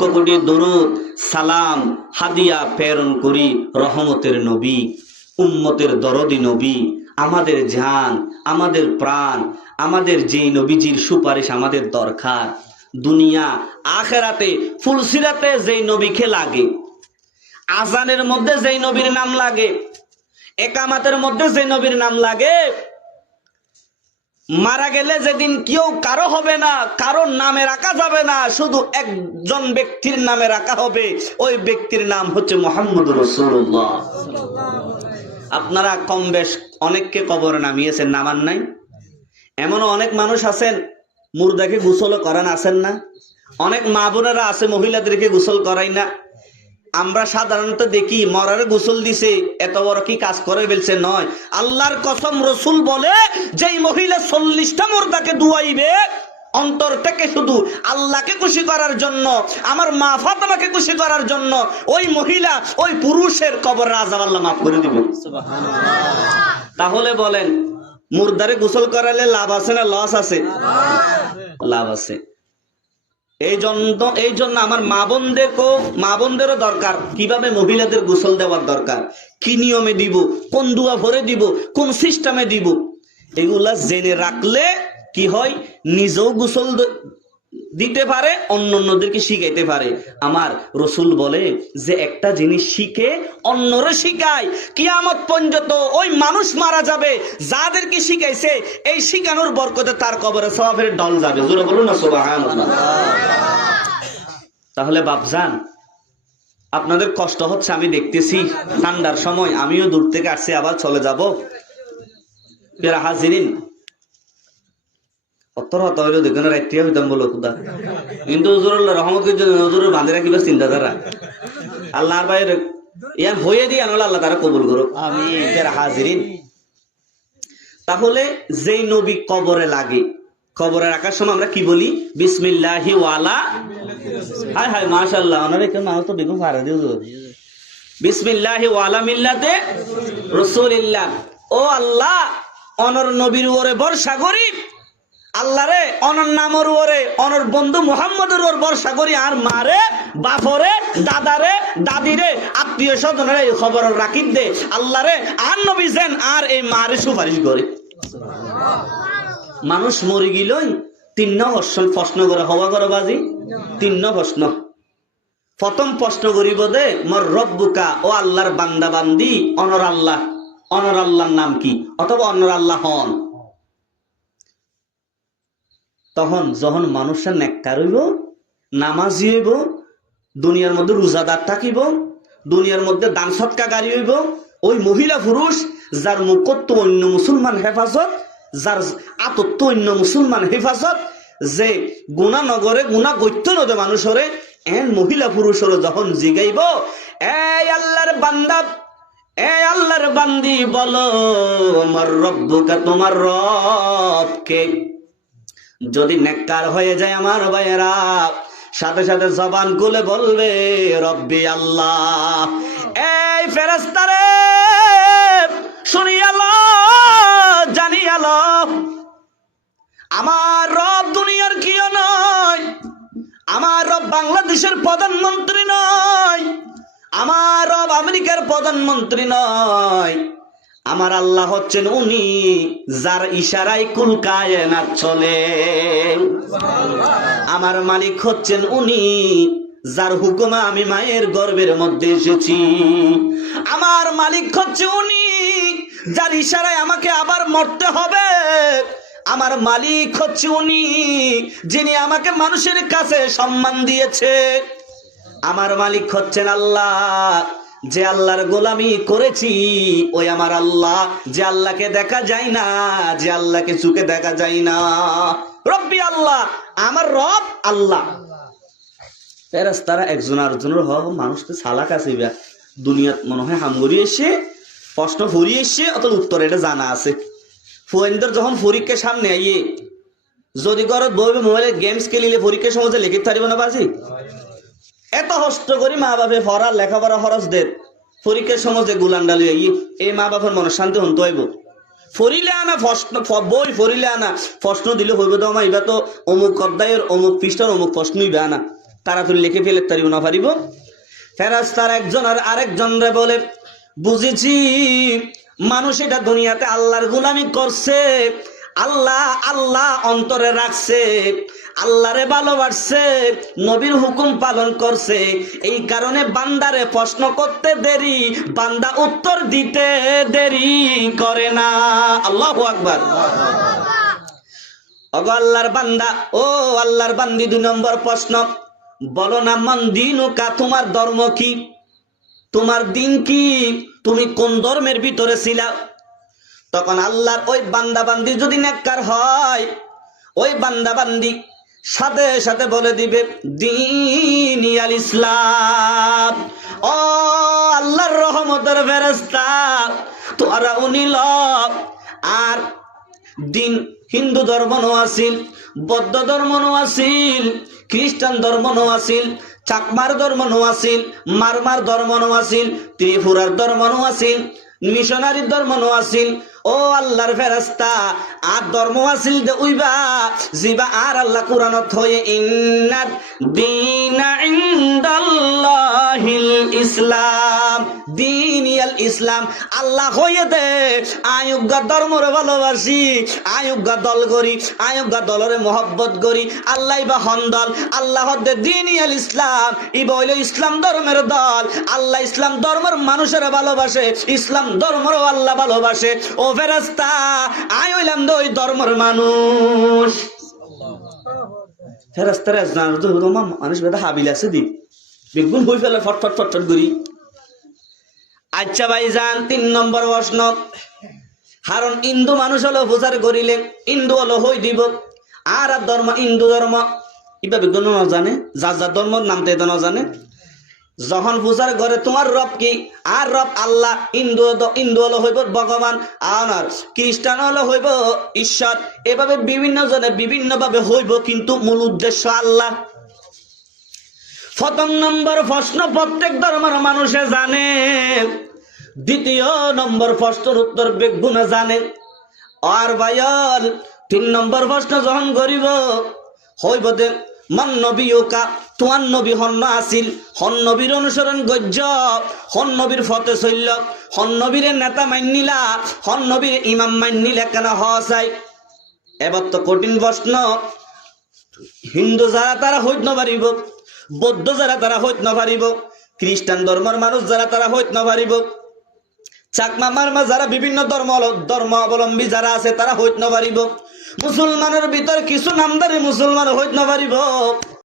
কোটি দরুদ সালাম হাদিয়া প্রেরণ করি রহমতের নবী উম্মতের দরদি নবী আমাদের জান আমাদের প্রাণ আমাদের যেই নবীজির সুপারিশ আমাদের দরকার দুনিয়া আখেরাতে ফুলসিরাতে যেই নবীকে লাগে আজানের মধ্যে যেই নবীর নাম লাগে একামাতের মধ্যে যে নবীর নাম লাগে মারা গেলে যেদিন কেউ কারো হবে না কারো নামে রাখা যাবে না শুধু একজন ব্যক্তির নামে রাখা হবে ওই ব্যক্তির নাম হচ্ছে মুহাম্মদুর রাসূলুল্লাহ। আপনারা কম বেশ অনেককে কবরে নামিয়েছেন নামান নাই এমনও অনেক মানুষ আছেন মুর্দাকে গোসল করান আছেন না অনেক মা বোনেরা আছে মহিলাদেরকে গোসল করাই না আমরা সাধারণত দেখি মরারে গোসল দিছে এত বড় কি কাজ করে ফেলছে নয় আল্লাহর কসম রাসূল বলে যেই মহিলা 40টা মুর্দাকে ধুয়াইবে অন্তর থেকে শুধু আল্লাহকে খুশি করার জন্য আমার মা ফাতেমাকে খুশি করার জন্য ওই মহিলা ওই পুরুষের কবরের আযাব আল্লাহ মাফ করে দিবেন সুবহানাল্লাহ। তাহলে বলেন মুর্দারে গোসল করালে লাভ আছে না লস আছে? লাভ আছে। এই জন্য আমার মা বোনদেরও দরকার কিভাবে মহিলাদের গোসল দেওয়ার দরকার কি নিয়মে দিব কোন দুয়া ভরে দিব কোন সিস্টেমে দিব এগুলা জেনে রাখলে কি হয় নিজেও গোসল দিতে পারে অন্যদেরকে শিখাইতে পারে। আমার রাসূল বলে যে একটা জিনিস শিখে অন্যরে শিখায় কিয়ামত পর্যন্ত ওই মানুষ মারা যাবে যাদেরকে শিখাইছে এই শিখানোর বরকতে তার কবরে সওয়াবের ঢল যাবে জোরে বলুন না সুবহানাল্লাহ। তাহলে বাপজান আপনাদের কষ্ট হচ্ছে আমি দেখতেছি ঠান্ডার সময় আমিও দূর থেকে আসছি আবার চলে যাব প্রিয় হাজিরিন কিন্তু হুজুরের বাঁধে রাখিবার চিন্তাধারা আল্লাহর বাইরে ইয়ান হয়ে দিয়ে আল্লাহ তারা কবুল করুক আমিন। হাজিরিন তাহলে যেই নবী কবরে লাগে কবরে রাখার সময় আমরা কি বলি বিসমিল্লাহি ওয়ালা হায় হায় মাশাআল্লাহ ওনারে কেন নাও তো বেগম ফারা দিও বিসমিল্লাহি ওয়ালা মিল্লাতে রাসূলিল্লাহ। ও আল্লাহ অনর নবীর উপরে ভরসা করি আল্লাহ রে অনর নামর উপরে অনর বন্ধু মুহাম্মদের উপর ভরসা করি আর মারে বাপরে দাদারে দাদিরে আত্মীয় স্বজনের এই খবর রাখি দে আল্লাহ রে আর নবী যেন আর এই মারে সুপারিশ করে মানুষ মরে গেলই 3 প্রশ্ন করে হওয়া করে বাজি 3 প্রশ্ন প্রথম প্রশ্ন করিব দে মোর রব্বুকা ও আল্লাহর বান্দা বান্দি অনর আল্লাহর নাম কি অথবা অনর আল্লাহ হন। তখন যখন মানুষের নেককার হইব নামাজি হইব দুনিয়ার মধ্যে রোজাদার থাকিব দুনিয়ার মধ্যে দান সৎকারী হইব ওই মহিলা পুরুষ যার মুখত্ব অন্য মুসলমান হেফাজত যার আতত্ব অন্য মুসলমান হেফাজত যে গুনাহ নগরে গুনাহ গত্য নদে মানুষরে এন মহিলা পুরুষরে যখন জিগাইব এই আল্লাহর বান্দা এই আল্লাহর বান্দি বলো আমার রব্বুকা তোমার রব কে যদি নেককার হয়ে যায় আমার ভাইয়েরা সাথে সাথে জবান খুলে বলবে রব্বি আল্লাহ। এই ফেরেশতারে শুনিয়ালো জানিয়ালো আমার রব দুনিয়ার কেউ নয় আমার রব বাংলাদেশের প্রধানমন্ত্রী নয় আমার রব আমেরিকার প্রধানমন্ত্রী নয় আমার আল্লাহ হচ্ছেন উনি যার ইশারায় কুল কায়নাত চলে আমার মালিক হচ্ছেন উনি যার হুকুমে আমি মায়ের গর্ভের মধ্যে এসেছি আমার মালিক হচ্ছে উনি যার ইশারায় আমাকে আবার মরতে হবে আমার মালিক হচ্ছে উনি যিনি আমাকে মানুষের কাছে সম্মান দিয়েছে আমার মালিক হচ্ছেন আল্লাহ যে আল্লাহর গোলামি করেছি ওই আমার আল্লাহ যে আল্লাহকে দেখা যায় না যে আল্লাহকে চোখে দেখা যায় না রব্বি আল্লাহ আমার রব আল্লাহ। ফেরেশতারা একজন আরেকজনের মানুষকে চালাক আছে দুনিয়াত মনে হয় হামগরি এসে প্রশ্ন ফুরিয়ে এসে অত উত্তর এটা জানা আছে ফুয়েন্দের যখন পরীক্ষার সামনে আইয়ে যদি ঘরত বইবে মোবাইলে গেমস খেলিলে পরীক্ষার সময় লিখিত পারিব না বাজি এত কষ্ট করি মা বাপে পড়া লেখাপড়া খরচ দেন পরীক্ষার সময় যে গুলান ডালি এই মা বাপের মনে শান্তি হতে হইব ফরিলে আনা প্রশ্ন বই ফরিলে আনা প্রশ্ন দিলে হইব তো আমার এবার তো অমুক অধ্যায়ের অমুক পৃষ্ঠার অমুক প্রশ্নই বে আনা তাড়াতাড়ি লিখে ফেলে তারিও না পারিব। ফেরেশতার একজন আর আরেকজন রে বলে, বুঝেছি মানুষ এটা দুনিয়াতে আল্লাহর গোলামি করছে, আল্লাহ আল্লাহ অন্তরে রাখছে, আল্লাহরে ভালোবাসছে, নবীর হুকুম পালন করছে, এই কারণে বান্দারে প্রশ্ন করতে দেরি, বান্দা উত্তর দিতে দেরি করে না। আল্লাহু আকবার। ওগো আল্লাহর বান্দা, ও আল্লাহর বান্দি, 2 নম্বর প্রশ্ন, বলো না মান দিনুকা, তোমার ধর্ম কি, তোমার দিন কি, তুমি কোন ধর্মের ভিতরে ছিলা? তখন আল্লাহর ওই বান্দা বান্দি যদি নেককার হয়, ওই বান্দা বান্দি সাথে সাথে বলে দিবে দীনি আল ইসলাম। ও আল্লাহর রহমতের ফেরেশতা, তোরা উনিল আর দিন হিন্দু ধর্ম নো আসিল, বৌদ্ধ ধর্ম নো আসিল, খ্রিস্টান ধর্ম নো আসিল, চাকমার ধর্ম নো আসিল, মারমার ধর্ম নো আসিল, ত্রিপুরার ধর্ম নো আসিল, মিশনারির ধর্ম নো আসিল। ও আল্লাহর ফেরেশতা, আর ধর্ম আসিল দে উইবা জিবা আর আল্লাহ কুরআনত হয়ে ইন্নাদ দীনা ইনদাল্লাহিল ইসলাম, দীনিয়াল ইসলাম, আল্লাহ হয়ে দে আয়ুগা ধর্মরে ভালোবাসি, আয়ুগা দল করি, আয়ুগা দলরে মহব্বত করি, আল্লাহ বা হন্দল, আল্লাহ দে দীনিয়াল ইসলাম, ইবা হইল ইসলাম ধর্মের দল। আল্লাহ ইসলাম ধর্মের মানুষের ভালোবাসে, ইসলাম ধর্মেরও আল্লাহ ভালোবাসে। ও ফেরেশতা, আই হইলাম ওই ধর্মের মানুষ। ফেরেশতারা জানো তো মানুষ বেদা হাবিল আছে দি বেগুন হই ফেলে ফটফট ফটফট করি। আচ্ছা ভাইজান, 3 নম্বর প্রশ্ন, কারণ হিন্দু মানুষ হলো পূজার করিলে হিন্দু হলো হই দিব, আর ধর্ম হিন্দু ধর্ম ইবা বেগুন না জানে, যার যার ধর্মর নামতে এটা না জানে। যখন পূজার ঘরে তোমার রব কি, আর রব আল্লাহ, হিন্দু হলো হইব ভগবান, আর খ্রিস্টান হলো হইব ঈশ্বর, এভাবে বিভিন্ন জনে বিভিন্ন ভাবে হইব, কিন্তু মূল উদ্দেশ্য আল্লাহ। 1 নম্বর প্রশ্ন প্রত্যেক ধর্মের মানুষে জানে, 2 নম্বর প্রশ্নের উত্তর বেগুনে জানে। আর ভাইয়াল 3 নম্বর প্রশ্ন যখন করিব হইব দে মান নবীকা, তোমার নবী হন্য আসিল, হন নবীর অনুসরণ গজ্য, হন নবীর ফতে চলল, হন নবীর নেতা মান্নিলা, হন নবীর ইমাম মান্নিলা কেন হওয়া চাই। এবার তো কঠিন প্রশ্ন, হিন্দু যারা তারা হইত না পারিব, বৌদ্ধ যারা তারা হইত না পারিব, খ্রিস্টান ধর্মের মানুষ যারা তারা হইত না পারিব, চাকমা মারমা যারা বিভিন্ন ধর্ম অবলম্বী যারা আছে তারা হইত না পারিব, মুসলমানের ভিতর কিছু নামদারি মুসলমান হইত না পারিব।